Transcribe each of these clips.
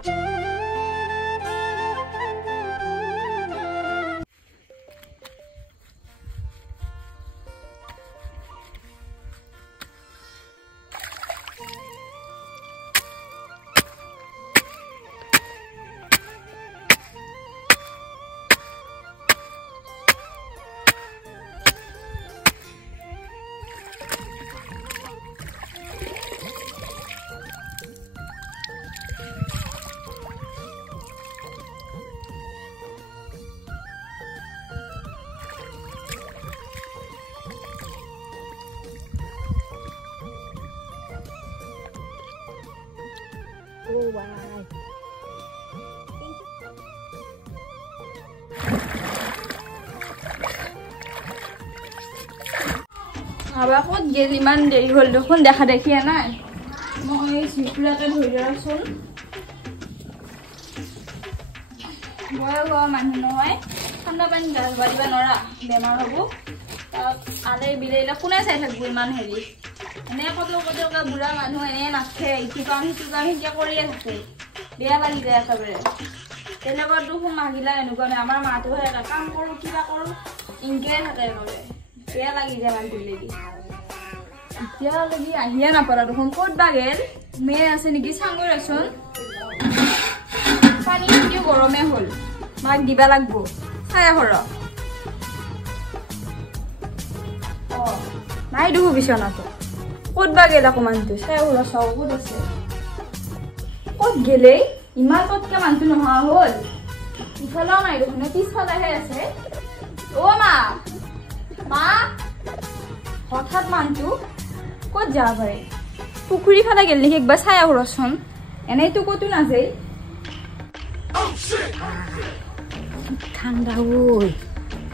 Oh, wow. আবাৰ কত গেল ইমান দেৰি হল দেখুন দেখা দেখিয়া নাই মই সিকুলাকে ধৰি ৰাখছোন বয়স মানুহ নহয় ঠাণ্ডা পানী গা ধুবা দিবা নৰা বেমাৰ হ'ব তাত আলে বিলেইলা কোনে চাই থাকিব ইমান হেৰি এনে কত বুঢ়া মানুহ এনে নাথে ইটো কাম সিটো কাম সিকে কৰিয়ে থাকে বেয়া লাগি যায় একেবাৰে তেনেকুৱা দুখ মাগিলা এনেকুৱা আমাৰ মাটো হয় কাম কৰোঁ কিবা কৰোঁ ইনকে থাকে একেবাৰে বেয়া লাগি যায় মানুহটো লাগি এতিয়ালৈকে আহিয়ে নাপালা দেখোন ক'ত বা গেল মেয়ে আছে নেকি চাংগৈ আছোন পানী কিয় গৰমে হ'ল মাক দিবা লাগব চায়া ঘৰ নাই দেখো বিচনাটো ক'ত বা গেল আকৌ মানুহটো চায়া ঘৰ চাও ক'ত আছে ক'ত গেলে ইমান ক'তকে মানুহটো নোহোৱা হ'ল ইফালেও নাই দেখোন পিছফালেহে আছে অ' মা মা হঠাৎ মানুহটো ক'ত যাব পাৰে পুখুৰী ফালে গেল নেকি একবাৰ চাই আহোচোন এনেইতো ক'তো নাযায় ঠাণ্ডা ঐ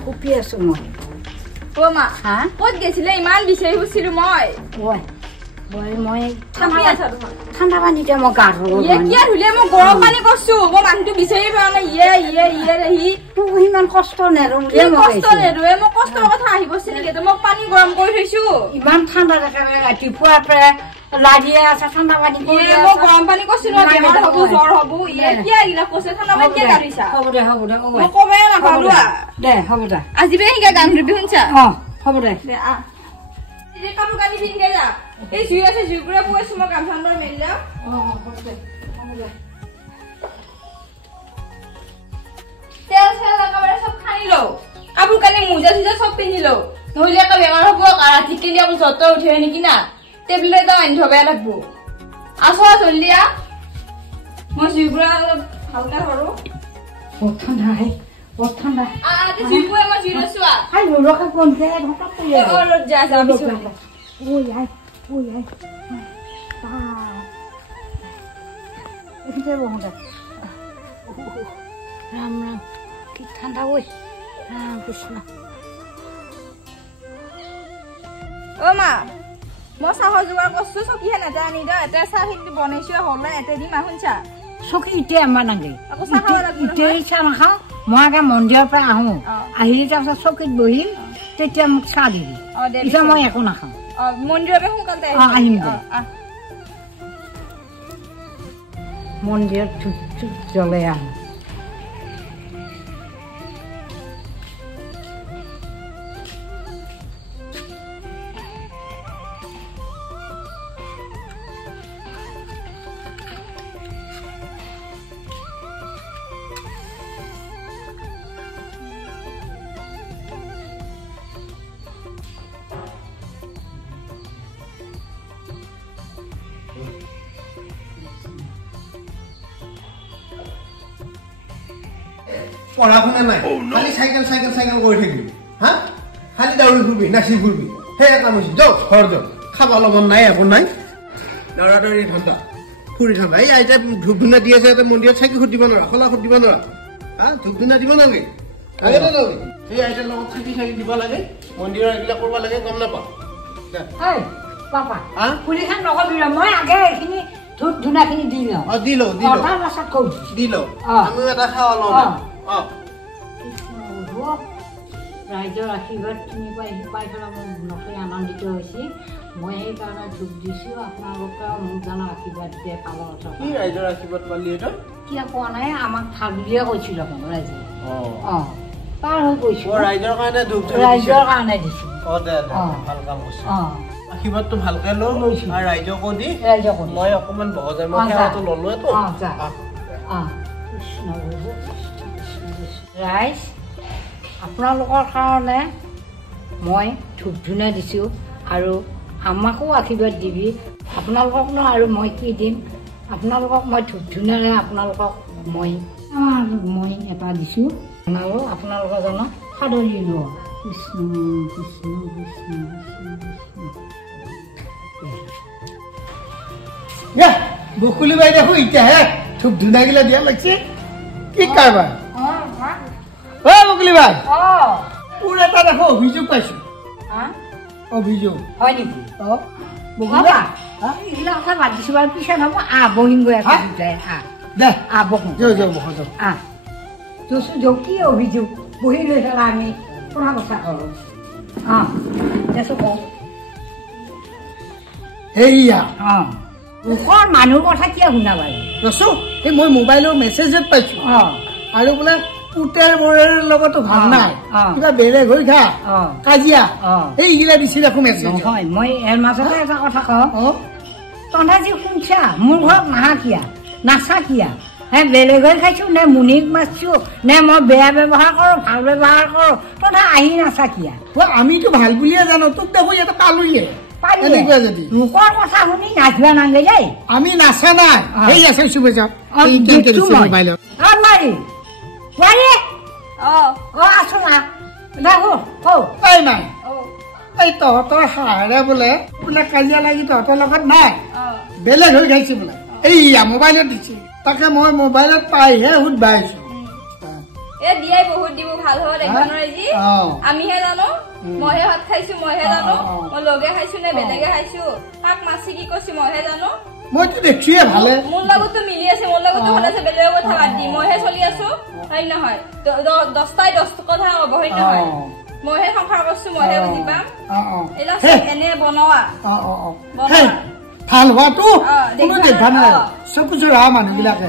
কপি আছো মই অ' মা ক'ত গৈছিলে ইমান বিচাৰি ফুৰিছিলো মই মই ঠাণ্ডা পানীতে মই গা ধুব মই গৰম পানী কৰিছো মই মানুহটো বিচাৰি পোৱা নাই ইমান কষ্ট নেৰোৱে মই কষ্টৰ কথা আহিব নেকি মই পানী গৰম কৰি থৈছো ইমান ঠাণ্ডা থাকে ৰাতিপুৱাৰ পৰা লাগিয়ে আছে ঠাণ্ডা পানী মই গৰম পানী কৰিছো বেমাৰ হ'ব জ্বৰ হ'ব এতিয়া এইবিলাক কৈছে ঠাণ্ডা পানী কিয় গাড়িছা হ'ব দে মই কমে নাপালো দে হ'ব দে আজি বে শিকা গান ধৰিবি শুনছা হ'ব দে কাপোৰ কানি পিন্ধে যা এই জুই আছে জুইকুৰা বৈছো মই কাম চান্দৰ মেলি যাওঁ তেল চেল একেবাৰে চব খানি লওঁ কাপোৰ কানি মোজা চোজা চব পিন্ধি লওঁ নহ'লে আকৌ বেমাৰ হ'ব ৰাতিকেলি আকৌ জ্বৰ উঠে নেকি না টেবলেট এটা আনি থ'ব লাগব আছো জল্দি মই জুইকুৰা অলপ ভালকে ধৰো বহুত ঠাণ্ডা জুইকুৰা মই জুই লৈছো ৰাম ৰাম কি ঠাণ্ডা ঐ ৰাম কৃষ্ণ অ' মা মই চাহৰ যোগাৰ কৰিছো চকীহে নাযায় আনি দিওঁ এটা চাহ কিন্তু বনাইছো হ'ল এটা দিম শুনছা চকী এতিয়া আমাৰ নাগে আকৌ চাহ খাব লাগিব এতিয়া চাহ নাখাওঁ মই আগে মন্দিৰৰ পৰা আহোঁ আহিলে তাৰপিছত চকীত বহিম তেতিয়া মোক চাহ দিবি এতিয়া মই একো নাখাওঁ মন্দিৰৰ পৰা সোনকালে আহিম মন্দিৰত ধূপ চুপ জ্বলাই আহোঁ পঢ়া শুনা নাই খালি চাইকেল চাইকেল চাইকেল কৰি থাকিবি হা খালি দৌৰি ফুৰিবি নাচি ফুৰিবি সেয়া কাম হৈছে যাওক ঘৰ যাওক খাব মন নাই একো নাই দৌৰা দৌৰি ঠাণ্ডা ফুৰি ঠাণ্ডা এই আইতা ধূপ ধূনা দি আছে মন্দিৰত চাকি খুট দিব নোৱাৰা খোলা খুট দিব নোৱাৰা হা ধূপ ধূনা দিব নালাগে সেই আইতাৰ লগত চাকি চাকি দিব লাগে মন্দিৰৰ এইবিলাক কৰিব লাগে গম নাপাওঁ পাপা পুলিখান নকবি মই আগে এইখিনি ধূপ ধূনাখিনি দি লওঁ তাৰ পাছত কওঁ দি লওঁ আমিও এটা খাওঁ লওঁ ৰাইজৰ আশীৰ্বাদ তুমি পাই পেলাই মই নথৈ আনন্দিত হৈছি মই সেইকাৰণে ধূপ দিছোঁ আপোনালোকে মোক জানো আশীৰ্বাদ দিয়ে পালৰ কি ৰাইজৰ আশীৰ্বাদ পালি এটা কিয় কোৱা নাই আমাক ভাল বুলিয়ে কৈছিল আকৌ ৰাইজে পাৰ হৈ গৈছোঁ ৰাইজৰ কাৰণে ধূপ ৰাইজৰ কাৰণে দিছোঁ ভাল কাম কৰিছোঁ আশীৰ্বাদটো ভালকে লৈছোঁ আৰু ৰাইজকো দি মই অকণমান বহজাই মই সেৱাটো ল'লোৱেতো ৰাইজ আপোনালোকৰ কাৰণে মই ধূপ ধূনা দিছোঁ আৰু আমাকো আশীৰ্বাদ দিবি আপোনালোককনো আৰু মই কি দিম আপোনালোকক মই ধূপ ধূনাৰে আপোনালোকক মই এটা দিছোঁ আৰু আপোনালোকৰ জানো সাদৰি লোৱা কৃষ্ণ কৃষ্ণ কৃষ্ণ কৃষ্ণ বকুলি বাই দেখো এতিয়াহে ধূপ ধূনাগিলা দিয়া লাগিছে কি কাৰবাৰ বকুলি বাই তোৰ এটা দেখো অভিযোগ পাইছো অভিযোগ হয় নেকি এইগিলা কথা বাদ দিছো বাৰু পিছত হ'ব বহিম গৈ আছে দে বহো যৌ কি অভিযোগ বহি লৈ থকা আমি কথা কথা কৰো দেছো কওঁ সেয়া মুখৰ মানুহৰ কথা কিয় শুনা বাৰু ৰচো এই মই মোবাইলৰ মেছেজত পাইছো আৰু বোলে পুতেৰ বৰেৰ লগতো ভাল নাই কিবা বেলেগ হৈ খা কাজিয়া এইগিলা দিছিল আকৌ মেছেজ নহয় মই এর মাজতে এটা কথা কওঁ তহঁতে যি শুনছা মোৰ ঘৰত নাহা কিয়া নাচা কিয়া বেলেগ হৈ খাইছো নে মুনিক মাৰছো নে মই বেয়া ব্যৱহাৰ কৰো ভাল ব্যৱহাৰ কৰো তহঁতে আহি নাচা কিয়া আমিতো ভাল বুলিয়ে জানো তোক দেখো ইয়াতে পালোয়ে লোকৰ কথা শুনি নাচিবা নাগে দেই আমি নাচা নাই সেই আছে শুভেচ্ছা আছো না দেখো নাই এই তহঁতৰ সাহাৰে বোলে বোলে কাজিয়া লাগি তহঁতৰ লগত নাই বেলেগ হৈ খাইছে বোলে এইয়া মোবাইলত দিছে তাকে মই মোবাইলত পাইহে সুধবা আহিছো দিয়াই বহুত দিব ভাল হ'ব দেখি আমিহে জানো মইহে ভাত খাইছো মইহে জানো মই লগে খাইছো নে বেলেগে খাইছো কাক মাছি কি কৈছো মইহে জানো মইতো দেখিয়ে ভালে মোৰ লগতো মিলি আছে মোৰ লগতো ভাল আছে বেলেগৰ কথা বাদ দি মইহে চলি আছো হয় নহয় 10টাই 10 কথা ক'ব হয় নহয় মইহে সংসাৰ কৰিছো মইহে বুজি পাম এলা এনে বনোৱা ভাল হোৱাটো কোনো দেখা নাই চকু চোৰা মানুহবিলাকে